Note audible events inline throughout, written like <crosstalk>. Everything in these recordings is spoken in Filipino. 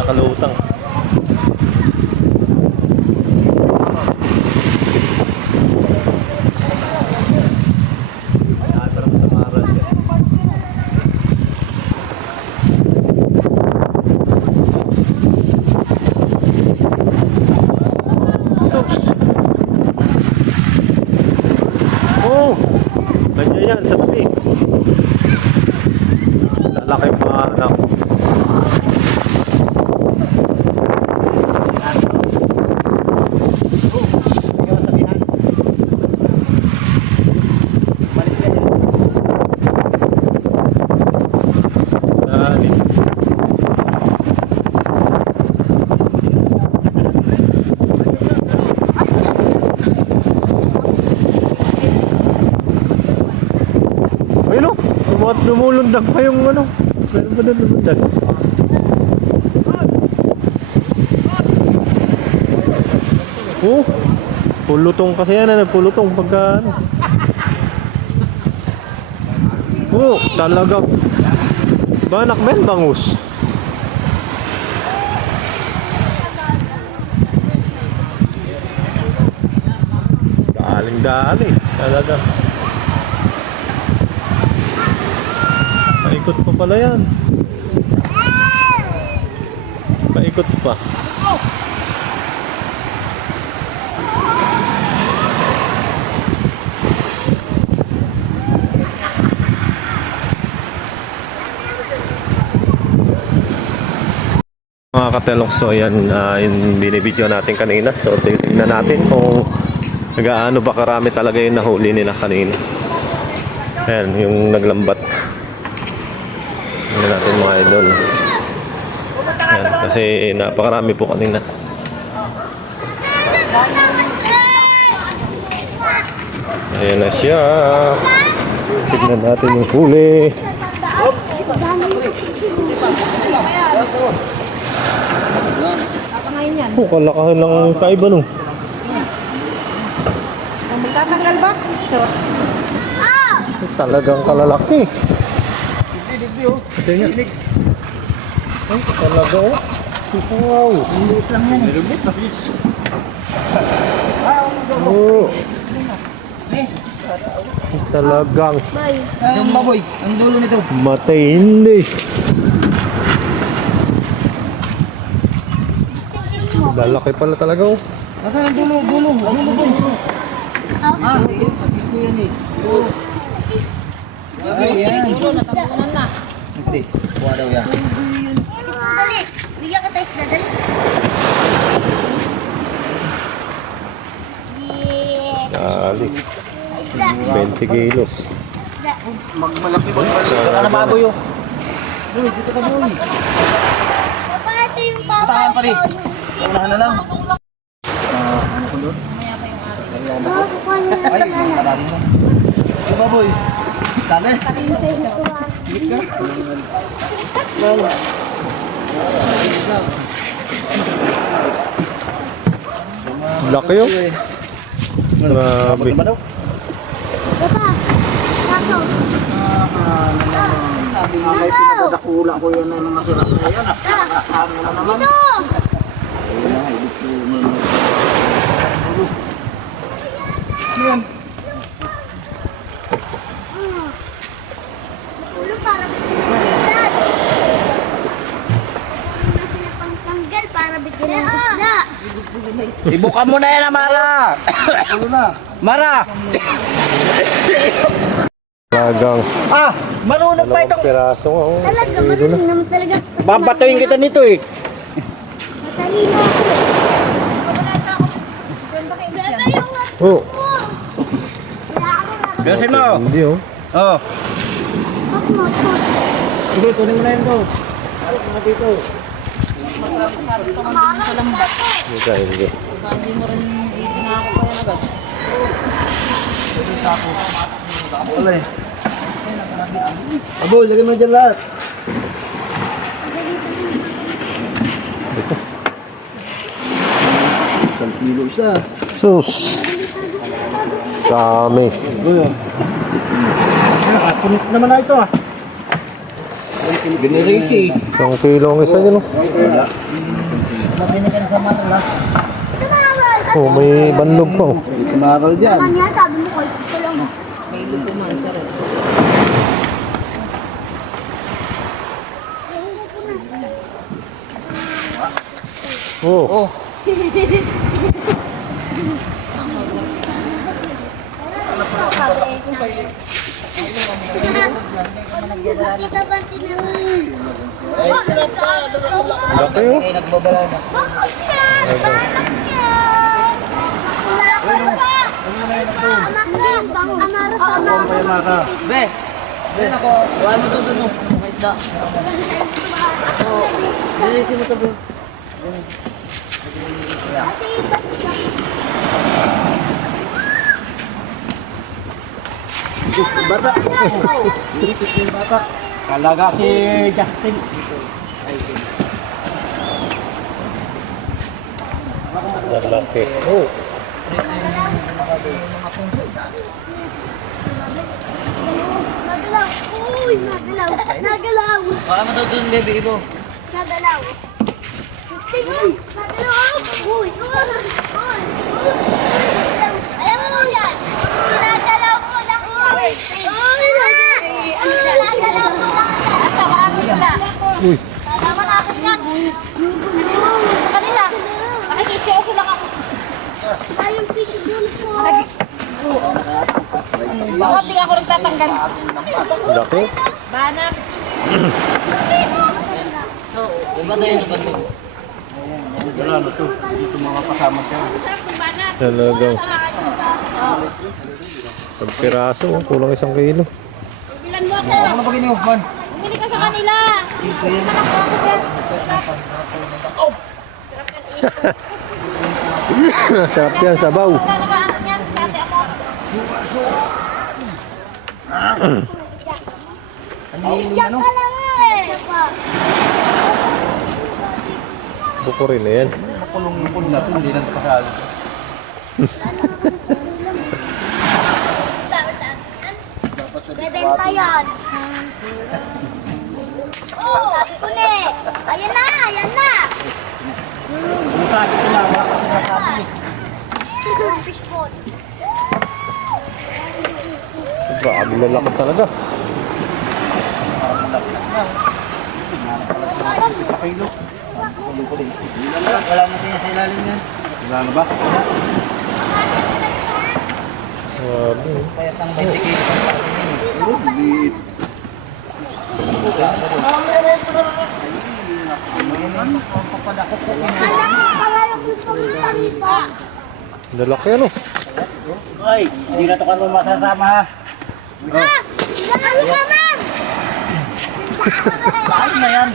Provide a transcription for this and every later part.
Nakalutang. Ganyan yan sa tabi. Lalaki mga anak. Dali. Ayun o, lumat lumulundag pa yung ano. Meron pa doon lumulundag. Oh, pulutong kasi yan, ano, pulutong pagka ano. Oh, talagang Banak men bangus. Daling dali, talaga. Paikot pa pala yan. Paikot pa. Mga katelok, so yan ah, yung binibideo natin kanina. So titignan natin kung gaano ba karami talaga yung nahuli nila kanina. Ayan, yung naglambat. Tingnan natin mga idol. Ayan, kasi napakarami po kanina. Ayan na siya. Tignan natin yung huli. Oh, kalakahan ng kaiba no. Magtatanggal ba? Talagang kalalaki. Ito nga. Ay, talaga oh. Wow. Liit lang yan. Oh. Talagang Yung baboy, ang dulo nito. matindi. Lalaki pala talaga oh. Nasaan ang dulo? Dulo, dulo dulo. Ah, yun, pati ko yan eh. Oo. Ay, yan. Dulo, na. Hindi, kuha daw yan. Dali, bigyan kita isda, dali. Yeah. Dali. Isda, 20 kilos. Magmalaki ba? Ito na baboy oh. Uy, dito ka boy. Papa, ito yung papa. Tahan pa rin. Unahan na lang. Ah, ano ko doon? Niya na Ay, makarami na. Ito baboy. Dali. Higit ka. Laki oh. Grabe. Papa, kaso. Sabi nga may pinadakula ko yan ng mga sila na yan. Naman. Dito! Yan. Ulo para bigyan ng isda. Ano sila pang tanggal para bigyan ng isda. Ibuka mo na yan, Mara! Ano na? Mara! Talagang Ah! Marunong pa itong... piraso nga oh. Talaga, marunong naman talaga. Babatuin kita nito eh. Matalino ako. Nga Oh. Biyasin mo! Hindi oh. Oh. Ito. Sige, tunin mo na yun to. Alik mo dito. Hindi tayo hindi. Wala eh. Aboy, lagay mo dyan lahat. Isang kilo isa. Sus. Dami. Punit naman na ito ah. Binirisi. Isang kilo ang isa yun. oh. Oh, may banlog pa. Oh. Sumaral dyan. Kanya sabi mo ko, ito lang. Oh. Nakita ba tinanong? Laki oh. Pa. <laughs> Bang amara sa mga. Be. Be ako. Wala mo doon doon. Wait na. Binirisi mo to bro. Bata. Bata. Kalaga si Justin. Laki. Oh. Nagalaw. Uy, nagalaw. Nagalaw. Mo doon baby ko. Nagalaw. Tingnan. Nagalaw. Uy, uy, uy, uy. Alam mo yan. Nagalaw ko lang. Uy, uy, nagalaw ko lang. Ito, marami sila. Uy. Tama natin yan. Sa kanila. Nakikisyoso lang ako. Tayong fish doon po. Bakit di ako nagtatanggal? Laki. Banat. Iba tayo na ba to? Wala na to. Dito mga kasama ko. Talagang. Pag piraso, kulang isang kilo. Bilan mo ako. Ano ba ganyan, kanila. Anak ko ako dyan. Sarap yan, sabaw. Wala nag-ano yan. Sa ate ako. Ano yung ano? Wala nga eh. Buko rin na yan. Nakulong yung puno na ito, hindi na nakasali. Bebenta yan. Oh, kune. Ayan na, ayan na. Sabi ko na, wala kasi nasabi. Grabe lalaki talaga. Wala mo tayo sa ilalim yan. Wala na ba? Grabe. Kaya tang 20 kilo pa sa akin yun. Alam mo, kaya yung mo kanita. Lalaki ano? Ay, hindi na to kami masasama ha. Ah! Lalo ka, ma'am! Bakit na yan?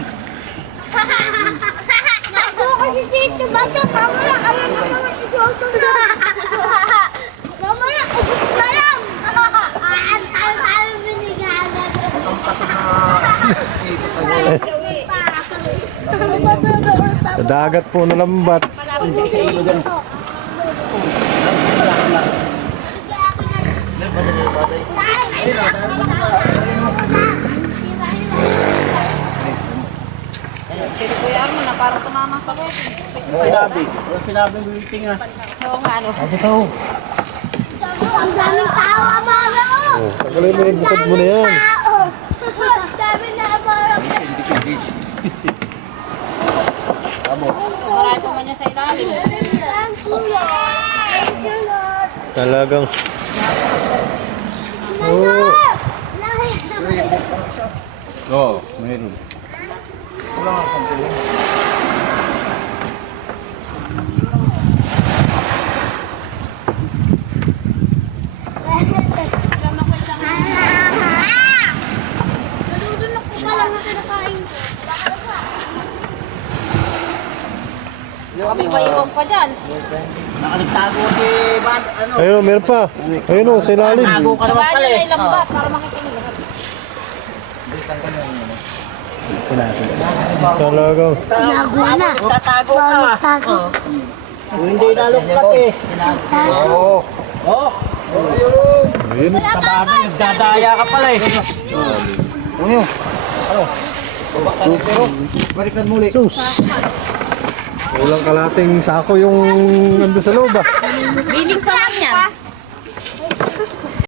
Ako kasi sito ba ito? Mamaya, alam mo naman isuoto na. Mamaya, ubus na yan. Aan tayo-tayo binigalan. Dagat po na lambat. Hindi sa ilo gan. Sige kuya Armo na para tumama sa ko. Sinabi. Sinabi mo yung tinga. Oo nga ano. Ang daming tao, amara! Oh, tagalay mo rin bukod mo na yan. Tao! Ang dami na amara Marami pa man niya sa ilalim. Thank you, Lord. Thank you, Lord. Talagang. Oh. Oo, mayroon. Wala nga sa puno. Nadudulog ko pa lang na kinakain ko. Kami pa iwan pa dyan. Nakaligtago si Bad. Ano? Ayun, meron pa. Ayun o, sa ilalim. Tago ka naman pala eh. may lambat para makikinig. Talagang. Tinago na. Tatago ka. Tago. Hindi naluklat eh. Oo. Oh, Ayun. tababi, nagdadaya ka pala eh. Ano yun? Pero, balikan muli. Sus. Ulang kalating sako yung nandun sa loob ah. Bibing pa lang yan.